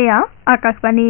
এয়া আকাশবাণী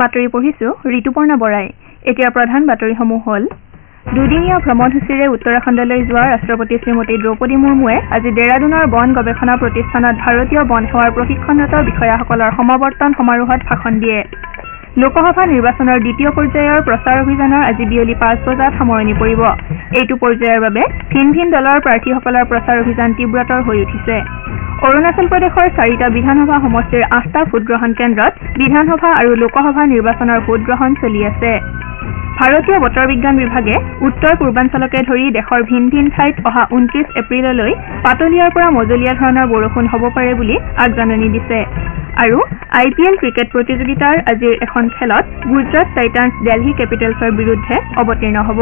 বাতৰি পঢ়িছো ঋতুপৰ্ণা বৰাই। এতিয়া প্ৰধান বাতৰিসমূহ হ'ল দুদিনীয়া ভ্ৰমণসূচীৰে উত্তৰাখণ্ডলৈ যোৱা ৰাষ্ট্ৰপতি শ্ৰীমতী দ্ৰৌপদী মুৰ্মুৱে আজি ডেৰাডুনৰ বন গৱেষণা প্ৰতিষ্ঠানত ভাৰতীয় বন সেৱাৰ প্ৰশিক্ষণৰত বিষয়াসকলৰ সমাৱৰ্তন সমাৰোহত ভাষণ দিয়ে। লোকসভা নিৰ্বাচনৰ দ্বিতীয় পৰ্যায়ৰ প্ৰচাৰ অভিযানৰ আজি বিয়লি 5 বজাত সামৰণি পৰিব। এইটো পৰ্যায়ৰ বাবে ভিন ভিন দলৰ প্ৰাৰ্থীসকলৰ প্ৰচাৰ অভিযান তীব্ৰতৰ হৈ উঠিছে। অৰুণাচল প্ৰদেশৰ 4টা বিধানসভা সমষ্টিৰ 8টা ভোটগ্ৰহণ কেন্দ্ৰত বিধানসভা আৰু লোকসভা নিৰ্বাচনৰ ভোটগ্ৰহণ চলি আছে। ভাৰতীয় বতৰ বিজ্ঞান বিভাগে উত্তৰ পূৰ্বাঞ্চলকে ধৰি দেশৰ ভিন ভিন ঠাইত অহা 29 এপ্ৰিললৈ পাতলীয়াৰ পৰা মজলীয়া ধৰণৰ বৰষুণ হ'ব পাৰে বুলি আগজাননী দিছে। আৰু IPL ক্ৰিকেট প্ৰতিযোগিতাৰ আজিৰ এখন খেলত গুজৰাট টাইটান্স দিল্লী কেপিটেলছৰ বিৰুদ্ধে অৱতীৰ্ণ হ'ব।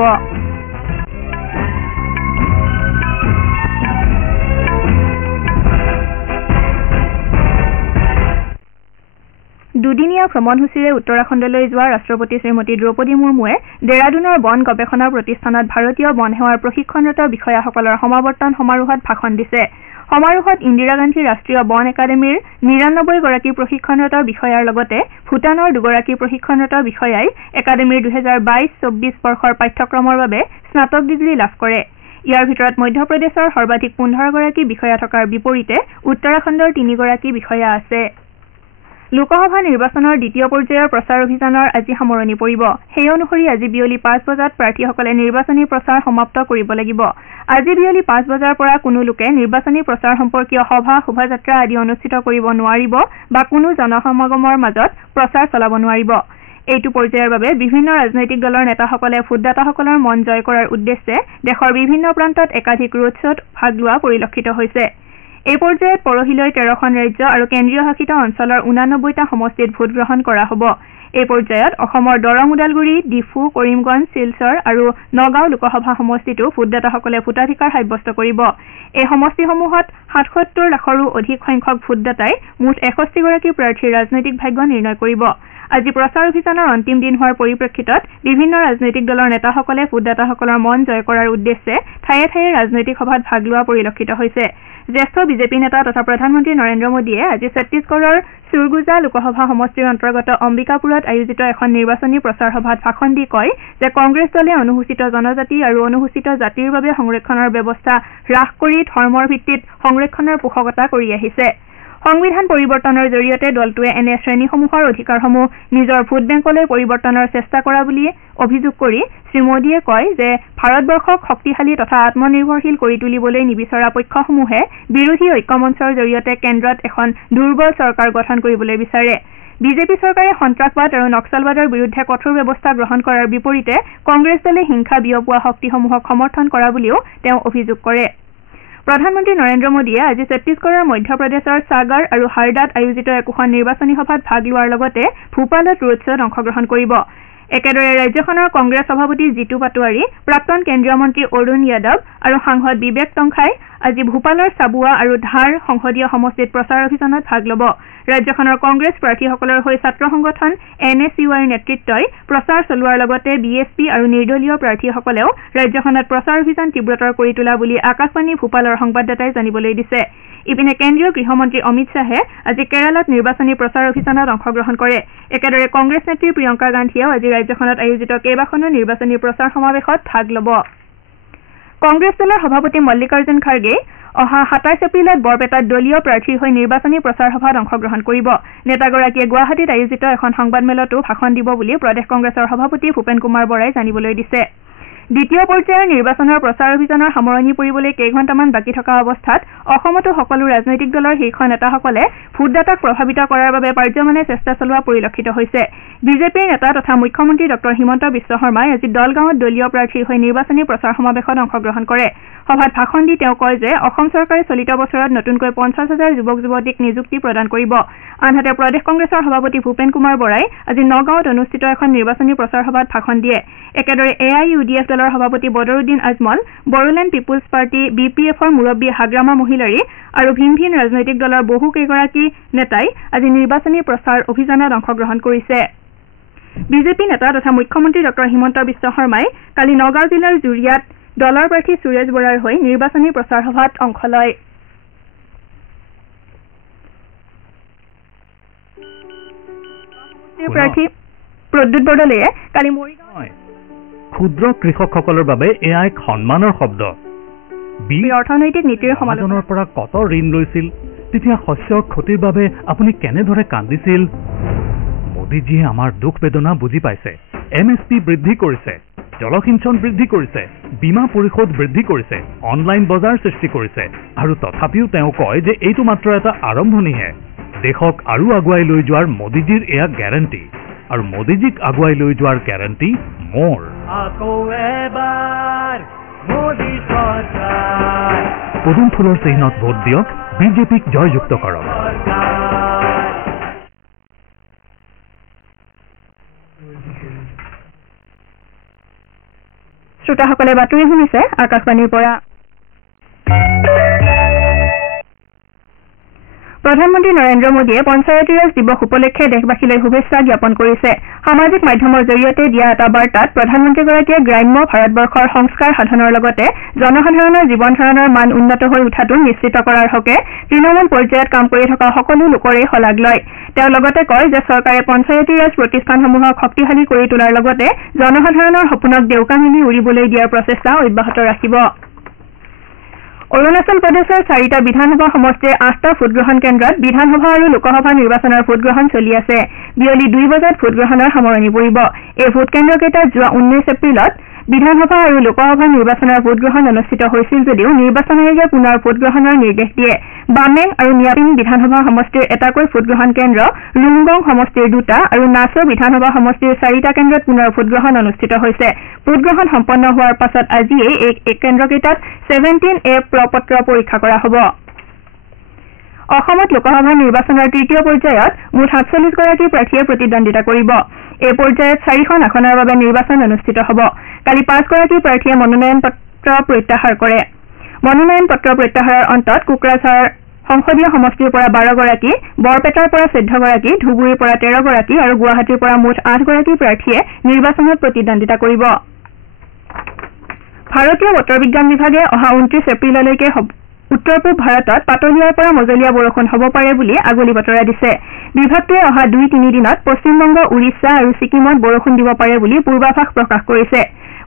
দুদিনীয়া ভ্ৰমণসূচীৰে উত্তৰাখণ্ডলৈ যোৱা ৰাষ্ট্ৰপতি শ্ৰীমতী দ্ৰৌপদী মুৰ্মুৱে ডেৰাডুনৰ বন গৱেষণা প্ৰতিষ্ঠানত ভাৰতীয় বন সেৱাৰ প্ৰশিক্ষণৰত বিষয়াসকলৰ সমাৱৰ্তন সমাৰোহত ভাষণ দিছে। সমাৰোহত ইন্দিৰা গান্ধী ৰাষ্ট্ৰীয় বন একাডেমীৰ 99 গৰাকী প্ৰশিক্ষণৰত বিষয়াৰ লগতে ভূটানৰ 2 গৰাকী প্ৰশিক্ষণৰত বিষয়াই একাডেমীৰ 2022-24 বৰ্ষৰ পাঠ্যক্ৰমৰ বাবে স্নাতক ডিগ্ৰী লাভ কৰে। ইয়াৰ ভিতৰত মধ্যপ্ৰদেশৰ সৰ্বাধিক 15 গৰাকী বিষয়া থকাৰ বিপৰীতে উত্তৰাখণ্ডৰ 3 গৰাকী বিষয়া আছে। লোকসভা নিৰ্বাচনৰ দ্বিতীয় পৰ্যায়ৰ প্ৰচাৰ অভিযানৰ আজি সামৰণি পৰিব। সেই অনুসৰি আজি বিয়লি 5 বজাত প্ৰাৰ্থীসকলে নিৰ্বাচনী প্ৰচাৰ সমাপ্ত কৰিব লাগিব। আজি বিয়লি 5 বজাৰ পৰা কোনো লোকে নিৰ্বাচনী প্ৰচাৰ সম্পৰ্কীয় সভা শোভাযাত্ৰা আদি অনুষ্ঠিত কৰিব নোৱাৰিব বা কোনো জনসমাগমৰ মাজত প্ৰচাৰ চলাব নোৱাৰিব। এইটো পৰ্যায়ৰ বাবে বিভিন্ন ৰাজনৈতিক দলৰ নেতাসকলে ভোটদাতাসকলৰ মন জয় কৰাৰ উদ্দেশ্যে দেশৰ বিভিন্ন প্ৰান্তত একাধিক ৰোড শ্ব'ত ভাগ লোৱা পৰিলক্ষিত হৈছে। এই পৰ্যায়ত পৰহিলৈ 13খন ৰাজ্য আৰু কেন্দ্ৰীয় শাসিত অঞ্চলৰ 89টা সমষ্টিত ভোটগ্ৰহণ কৰা হ'ব। এই পৰ্যায়ত অসমৰ দৰং ওদালগুৰি, ডিফু, কৰিমগঞ্জ, শিলচৰ আৰু নগাঁও লোকসভা সমষ্টিতো ভোটদাতাসকলে ভোটাধিকাৰ সাব্যস্ত কৰিব। এই সমষ্টিসমূহত 77 লাখৰো অধিক সংখ্যক ভোটদাতাই মুঠ 61 গৰাকী প্ৰাৰ্থীৰ ৰাজনৈতিক ভাগ্য নিৰ্ণয় কৰিব। আজি প্ৰচাৰ অভিযানৰ অন্তিম দিন হোৱাৰ পৰিপ্ৰেক্ষিতত বিভিন্ন ৰাজনৈতিক দলৰ নেতাসকলে ভোটদাতাসকলৰ মন জয় কৰাৰ উদ্দেশ্যে ঠায়ে ঠায়ে ৰাজনৈতিক সভাত ভাগ লোৱা পৰিলক্ষিত হৈছে। জ্যেষ্ঠ বিজেপি নেতা তথা প্ৰধানমন্ত্ৰী নৰেন্দ্ৰ মোদীয়ে আজি ছত্তীশগড়ৰ সুৰগুজা লোকসভা সমষ্টিৰ অন্তৰ্গত অম্বিকাপুৰত আয়োজিত এখন নিৰ্বাচনী প্ৰচাৰ সভাত ভাষণ দি কয় যে কংগ্ৰেছ দলে অনুসূচিত জনজাতি আৰু অনুসূচিত জাতিৰ বাবে সংৰক্ষণৰ ব্যৱস্থা হ্ৰাস কৰি ধৰ্মৰ ভিত্তিত সংৰক্ষণৰ পোষকতা কৰি আহিছে। সংবিধান পৰিৱৰ্তনৰ জৰিয়তে দলটোৱে এনে শ্ৰেণীসমূহৰ অধিকাৰসমূহ নিজৰ ভোট বেংকলৈ পৰিৱৰ্তনৰ চেষ্টা কৰা বুলি অভিযোগ কৰি শ্ৰীমোদীয়ে কয় যে ভাৰতবৰ্ষক শক্তিশালী তথা আত্মনিৰ্ভৰশীল কৰি তুলিবলৈ নিবিচৰা পক্ষসমূহে বিৰোধী ঐক্যমঞ্চৰ জৰিয়তে কেন্দ্ৰত এখন দুৰ্বল চৰকাৰ গঠন কৰিবলৈ বিচাৰে। বিজেপি চৰকাৰে সন্ত্ৰাসবাদ আৰু নক্সালবাদৰ বিৰুদ্ধে কঠোৰ ব্যৱস্থা গ্ৰহণ কৰাৰ বিপৰীতে কংগ্ৰেছ দলে হিংসা বিয়পোৱা শক্তিসমূহক সমৰ্থন কৰা বুলিও তেওঁ অভিযোগ কৰে। প্ৰধানমন্ত্ৰী নৰেন্দ্ৰ মোদীয়ে আজি ছত্তীশগড়ৰ মধ্যপ্ৰদেশৰ সাগৰ আৰু হাৰডাত আয়োজিত একোখন নিৰ্বাচনী সভাত ভাগ লোৱাৰ লগতে ভূপালত ৰোড শ্ব'ত অংশগ্ৰহণ কৰিব। একেদৰে ৰাজ্যখনৰ কংগ্ৰেছ সভাপতি জিতু পাটোৱাৰী, প্ৰাক্তন কেন্দ্ৰীয় মন্ত্ৰী অৰুণ যাদৱ আৰু সাংসদ বিবেক টংখাই আজি ভূপালৰ চাবুৱা আৰু ধাৰ সংসদীয় সমষ্টিত প্ৰচাৰ অভিযানত ভাগ ল'ব। ৰাজ্যখনৰ কংগ্ৰেছ প্ৰাৰ্থীসকলৰ হৈ ছাত্ৰ সংগঠন NSUIৰ নেতৃত্বই প্ৰচাৰ চলোৱাৰ লগতে BSP আৰু নিৰ্দলীয় প্ৰাৰ্থীসকলেও ৰাজ্যখনত প্ৰচাৰ অভিযান তীব্ৰতৰ কৰি তোলা বুলি আকাশবাণী ভূপালৰ সংবাদদাতাই জানিবলৈ দিছে। ইপিনে কেন্দ্ৰীয় গৃহমন্ত্ৰী অমিত শ্বাহে আজি কেৰালাত নিৰ্বাচনী প্ৰচাৰ অভিযানত অংশগ্ৰহণ কৰে। একেদৰে কংগ্ৰেছ নেত্ৰী প্ৰিয়ংকা গান্ধীয়েও আজি ৰাজ্যখনত আয়োজিত কেইবাখনো নিৰ্বাচনী প্ৰচাৰ সমাৱেশত ভাগ ল'ব। কংগ্ৰেছ দলৰ সভাপতি মল্লিকাৰ্জুন খাৰ্গে অহা 27 এপ্ৰিলত বৰপেটাত দলীয় প্ৰাৰ্থীৰ হৈ নিৰ্বাচনী প্ৰচাৰ সভাত অংশগ্ৰহণ কৰিব। নেতাগৰাকীয়ে গুৱাহাটীত আয়োজিত এখন সংবাদমেলতো ভাষণ দিব বুলি প্ৰদেশ কংগ্ৰেছৰ সভাপতি ভূপেন কুমাৰ বৰাই জানিবলৈ দিছে। দ্বিতীয় পৰ্যায়ৰ নিৰ্বাচনৰ প্ৰচাৰ অভিযানৰ সামৰণি পৰিবলৈ কেইঘণ্টামান বাকী থকা অৱস্থাত অসমতো সকলো ৰাজনৈতিক দলৰ শীৰ্ষ নেতাসকলে ভোটদাতাক প্ৰভাৱিত কৰাৰ বাবে পাৰ্যমানে চেষ্টা চলোৱা পৰিলক্ষিত হৈছে। বিজেপিৰ নেতা তথা মুখ্যমন্ত্ৰী ডক্টৰ হিমন্ত বিশ্ব শৰ্মাই আজি দলগাঁৱত দলীয় প্ৰাৰ্থীৰ হৈ নিৰ্বাচনী প্ৰচাৰ সমাৱেশত অংশগ্ৰহণ কৰে। সভাত ভাষণ দি তেওঁ কয় যে অসম চৰকাৰে চলিত বছৰত নতুনকৈ 50,000 যুৱক যুৱতীক নিযুক্তি প্ৰদান কৰিব। আনহাতে প্ৰদেশ কংগ্ৰেছৰ সভাপতি ভূপেন কুমাৰ বৰাই আজি নগাঁৱত অনুষ্ঠিত এখন নিৰ্বাচনী প্ৰচাৰ সভাত ভাষণ দিয়ে। একেদৰে AIUDF দলৰ সভাপতি বদৰুদ্দিন আজমল, বড়োলেণ্ড পিপুলছ পাৰ্টি BPFৰ মুৰব্বী হাগ্ৰামা মহিলাৰী আৰু ভিন ভিন ৰাজনৈতিক দলৰ বহু কেইগৰাকী নেতাই আজি নিৰ্বাচনী প্ৰচাৰ অভিযানত অংশগ্ৰহণ কৰিছে। বিজেপি নেতা তথা মুখ্যমন্ত্ৰী ডক্টৰ হিমন্ত বিশ্ব শৰ্মাই কালি নগাঁও জিলাৰ জুৰিয়াত দলৰ প্ৰাৰ্থী সুৰেশ বৰাৰ হৈ নিৰ্বাচনী প্ৰচাৰ সভাত অংশ লয়। প্ৰাৰ্থী প্ৰদ্যুৎ বৰদলৈয়ে কালি মৰিগাঁও ক্ষুদ্ৰ কৃষকসকলৰ বাবে এয়া এক সন্মানৰ শব্দ। অৰ্থনৈতিক নীতিৰ সমালোচনাৰ পৰা কত ঋণ লৈছিল, তেতিয়া শস্যৰ ক্ষতিৰ বাবে আপুনি কেনেদৰে কান্দিছিল। মোদীজীয়ে আমাৰ দুখ বেদনা বুজি পাইছে। MSP বৃদ্ধি কৰিছে, জলসিঞ্চন বৃদ্ধি কৰিছে, বীমা পৰিশোধ বৃদ্ধি কৰিছে, অনলাইন বজাৰ সৃষ্টি কৰিছে, আৰু তথাপিও তেওঁ কয় যে এইটো মাত্ৰ এটা আৰম্ভণিহে। দেশক আৰু আগুৱাই লৈ যোৱাৰ মোদীজীৰ এয়া গ্যাৰাণ্টি, আৰু মোদীজীক আগুৱাই লৈ যোৱাৰ গ্যাৰাণ্টি মোৰ। পদুম ফুলৰ চিহ্নত ভোট দিয়ক, বিজেপিক জয়যুক্ত কৰক। শ্ৰোতাসকলে বাতৰি শুনিছে আকাশবাণীৰ পৰা। প্ৰধানমন্ত্ৰী নৰেন্দ্ৰ মোদীয়ে পঞ্চায়তী ৰাজ দিৱস উপলক্ষে দেশবাসীলৈ শুভেচ্ছা জ্ঞাপন কৰিছে। সামাজিক মাধ্যমৰ জৰিয়তে দিয়া এটা বাৰ্তাত প্ৰধানমন্ত্ৰীগৰাকীয়ে গ্ৰাম্য ভাৰতবৰ্ষৰ সংস্কাৰ সাধনৰ লগতে জনসাধাৰণৰ জীৱন ধাৰণৰ মান উন্নত হৈ উঠাটো নিশ্চিত কৰাৰ হকে তৃণমূল পৰ্যায়ত কাম কৰি থকা সকলো লোকৰেই শলাগ লয়। তেওঁ লগতে কয় যে চৰকাৰে পঞ্চায়তী ৰাজ প্ৰতিষ্ঠানসমূহক শক্তিশালী কৰি তোলাৰ লগতে জনসাধাৰণৰ সপোনক দেউকা মেলি উৰিবলৈ দিয়াৰ প্ৰচেষ্টা অব্যাহত ৰাখিব। অৰুণাচল প্ৰদেশৰ 4টা বিধানসভা সমষ্টিৰ 8টা ভোটগ্ৰহণ কেন্দ্ৰত বিধানসভা আৰু লোকসভা নিৰ্বাচনৰ ভোটগ্ৰহণ চলি আছে। বিয়লি 2 বজাত ভোটগ্ৰহণৰ সামৰণি পৰিব। এই ভোটকেন্দ্ৰকেইটাত যোৱা 19 এপ্ৰিলত বিধানসভা আৰু লোকসভা নিৰ্বাচনৰ ভোটগ্ৰহণ অনুষ্ঠিত হৈছিল যদিও নিৰ্বাচন আয়োগে পুনৰ ভোটগ্ৰহণৰ নিৰ্দেশ দিয়ে। বামেং আৰু নিয়াপিং বিধানসভা সমষ্টিৰ এটাকৈ ভোটগ্ৰহণ কেন্দ্ৰ, লুংগং সমষ্টিৰ 2টা আৰু নাচো বিধানসভা সমষ্টিৰ 4টা কেন্দ্ৰত পুনৰ ভোটগ্ৰহণ অনুষ্ঠিত হৈছে। ভোটগ্ৰহণ সম্পন্ন হোৱাৰ পাছত আজিয়েই এই কেন্দ্ৰকেইটাত 17A প্ৰপত্ৰ পৰীক্ষা কৰা হ'ব। অসমত লোকসভা নিৰ্বাচনৰ তৃতীয় পৰ্যায়ত মুঠ 47 গৰাকী প্ৰাৰ্থীয়ে প্ৰতিদ্বন্দ্বিতা কৰিব। এই পৰ্যায়ত 4খন আসনৰ বাবে নিৰ্বাচন অনুষ্ঠিত হ'ব। কালি 5 গৰাকী প্ৰাৰ্থীয়ে মনোনয়ন পত্ৰ প্ৰত্যাহাৰ কৰে। মনোনয়ন পত্ৰ প্ৰত্যাহাৰৰ অন্তত কোকৰাঝাৰ সংসদীয় সমষ্টিৰ পৰা 12 গৰাকী, বৰপেটাৰ পৰা 14 গৰাকী, ধুবুৰীৰ পৰা 13 গৰাকী আৰু গুৱাহাটীৰ পৰা মুঠ 8 গৰাকী প্ৰাৰ্থীয়ে নিৰ্বাচনত প্ৰতিদ্বন্দ্বিতা কৰিব। ভাৰতীয় বতৰ বিজ্ঞান বিভাগে অহা 29 এপ্ৰিললৈকে উত্তৰ পূব ভাৰতত পাতলীয়াৰ পৰা মজলীয়া বৰষুণ হ'ব পাৰে বুলি আগলি বতৰা দিছে। বিভাগটোৱে অহা 2-3 দিনত পশ্চিমবংগ, উৰিষ্যা আৰু ছিকিমত বৰষুণ দিব পাৰে বুলি পূৰ্বাভাস প্ৰকাশ কৰিছে।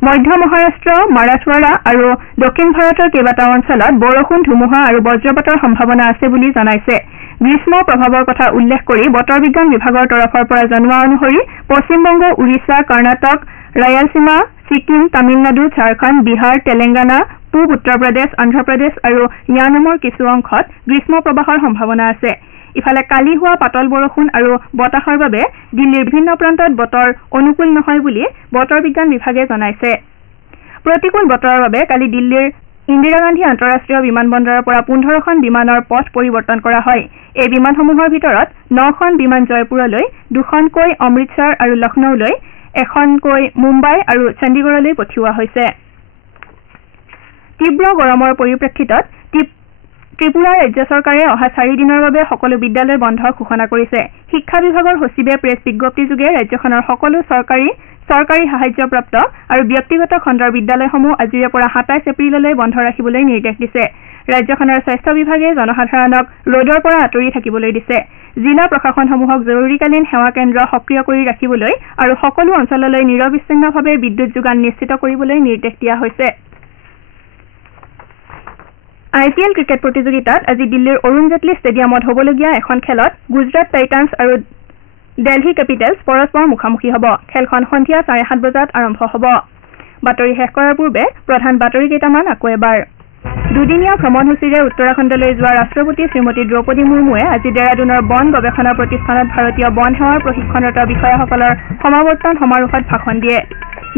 মধ্য মহাৰাষ্ট্ৰ, মাৰাঠৱাড়া আৰু দক্ষিণ ভাৰতৰ কেইবাটাও অঞ্চলত বৰষুণ, ধুমুহা আৰু বজ্ৰপাতৰ সম্ভাৱনা আছে বুলি জনাইছে। গ্ৰীষ্মৰ প্ৰভাৱৰ কথা উল্লেখ কৰি বতৰ বিজ্ঞান বিভাগৰ তৰফৰ পৰা জনোৱা অনুসৰি পশ্চিমবংগ, উৰিষ্যা, কৰ্ণাটক, ৰায়ালসীমা, ছিকিম, তামিলনাডু, ঝাৰখণ্ড, বিহাৰ, তেলেংগানা, পূব উত্তৰ প্ৰদেশ, অন্ধ্ৰপ্ৰদেশ আৰু য়ানামৰ কিছু অংশত গ্ৰীষ্ম প্ৰৱাহৰ সম্ভাৱনা আছে। ইফালে কালি হোৱা পাতল বৰষুণ আৰু বতাহৰ বাবে দিল্লীৰ বিভিন্ন প্ৰান্তত বতৰ অনুকূল নহয় বুলি বতৰ বিজ্ঞান বিভাগে জনাইছে। প্ৰতিকূল বতৰৰ বাবে কালি দিল্লীৰ ইন্দিৰা গান্ধী আন্তঃৰাষ্ট্ৰীয় বিমানবন্দৰৰ পৰা 15খন বিমানৰ পথ পৰিৱৰ্তন কৰা হয়। এই বিমানসমূহৰ ভিতৰত 9খন বিমান জয়পুৰলৈ, 2খনকৈ অমৃতসৰ আৰু লক্ষ্ণৌলৈ, 1খনকৈ মুম্বাই আৰু চণ্ডীগড়লৈ পঠিওৱা হৈছে। তীব্ৰ গৰমৰ পৰিপ্ৰেক্ষিতত ত্ৰিপুৰা ৰাজ্য চৰকাৰে অহা 4 দিনৰ বাবে সকলো বিদ্যালয় বন্ধ ঘোষণা কৰিছে। শিক্ষা বিভাগৰ সচিবে প্ৰেছ বিজ্ঞপ্তিযোগে ৰাজ্যখনৰ সকলো চৰকাৰী সাহায্যপ্ৰাপ্ত আৰু ব্যক্তিগত খণ্ডৰ বিদ্যালয়সমূহ আজিৰে পৰা 27 এপ্ৰিললৈ বন্ধ ৰাখিবলৈ নিৰ্দেশ দিছে। ৰাজ্যখনৰ স্বাস্থ্য বিভাগে জনসাধাৰণক ৰ'দৰ পৰা আঁতৰি থাকিবলৈ দিছে। জিলা প্ৰশাসনসমূহক জৰুৰীকালীন সেৱা কেন্দ্ৰ সক্ৰিয় কৰি ৰাখিবলৈ আৰু সকলো অঞ্চললৈ নিৰবিচ্ছিন্নভাৱে বিদ্যুৎ যোগান নিশ্চিত কৰিবলৈ নিৰ্দেশ দিয়া হৈছে। IPL ক্ৰিকেট প্ৰতিযোগিতাত আজি দিল্লীৰ অৰুণ জেটলী ষ্টেডিয়ামত হ'বলগীয়া এখন খেলত গুজৰাট টাইটান্ছ আৰু দিল্লী কেপিটেলছ পৰস্পৰ মুখামুখি হ'ব। খেলখন সন্ধিয়া 7:30 বজাত আৰম্ভ হ'ব। বাতৰি শেষ কৰাৰ পূৰ্বে প্ৰধান বাতৰি কেইটামান আকৌ এবাৰ। দুদিনীয়া ভ্ৰমণসূচীৰে উত্তৰাখণ্ডলৈ যোৱা ৰাষ্ট্ৰপতি শ্ৰীমতী দ্ৰৌপদী মুৰ্মুৱে আজি ডেৰাডুনৰ বন গৱেষণা প্ৰতিষ্ঠানত ভাৰতীয় বন সেৱাৰ প্ৰশিক্ষণৰত বিষয়াসকলৰ সমাৱৰ্তন সমাৰোহত ভাষণ দিয়ে।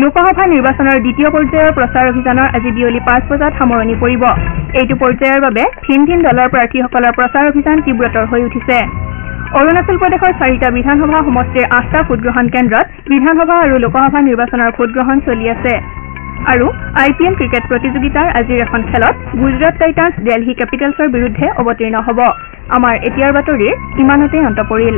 লোকসভা নিৰ্বাচনৰ দ্বিতীয় পৰ্যায়ৰ প্ৰচাৰ অভিযানৰ আজি বিয়লি 5 বজাত সামৰণি পৰিব। এইটো পৰ্যায়ৰ বাবে ভিন ভিন দলৰ প্ৰাৰ্থীসকলৰ প্ৰচাৰ অভিযান তীব্ৰতৰ হৈ উঠিছে। অৰুণাচল প্ৰদেশৰ 4টা বিধানসভা সমষ্টিৰ 8টা ভোটগ্ৰহণ কেন্দ্ৰত বিধানসভা আৰু লোকসভা নিৰ্বাচনৰ ভোটগ্ৰহণ চলি আছে। আৰু IPL ক্ৰিকেট প্ৰতিযোগিতাৰ আজিৰ এখন খেলত গুজৰাট টাইটান্ছ দিল্লী কেপিটেলছৰ বিৰুদ্ধে অৱতীৰ্ণ হ'ব। আমাৰ এতিয়াৰ বাতৰিৰ ইমানতে অন্ত পৰিল।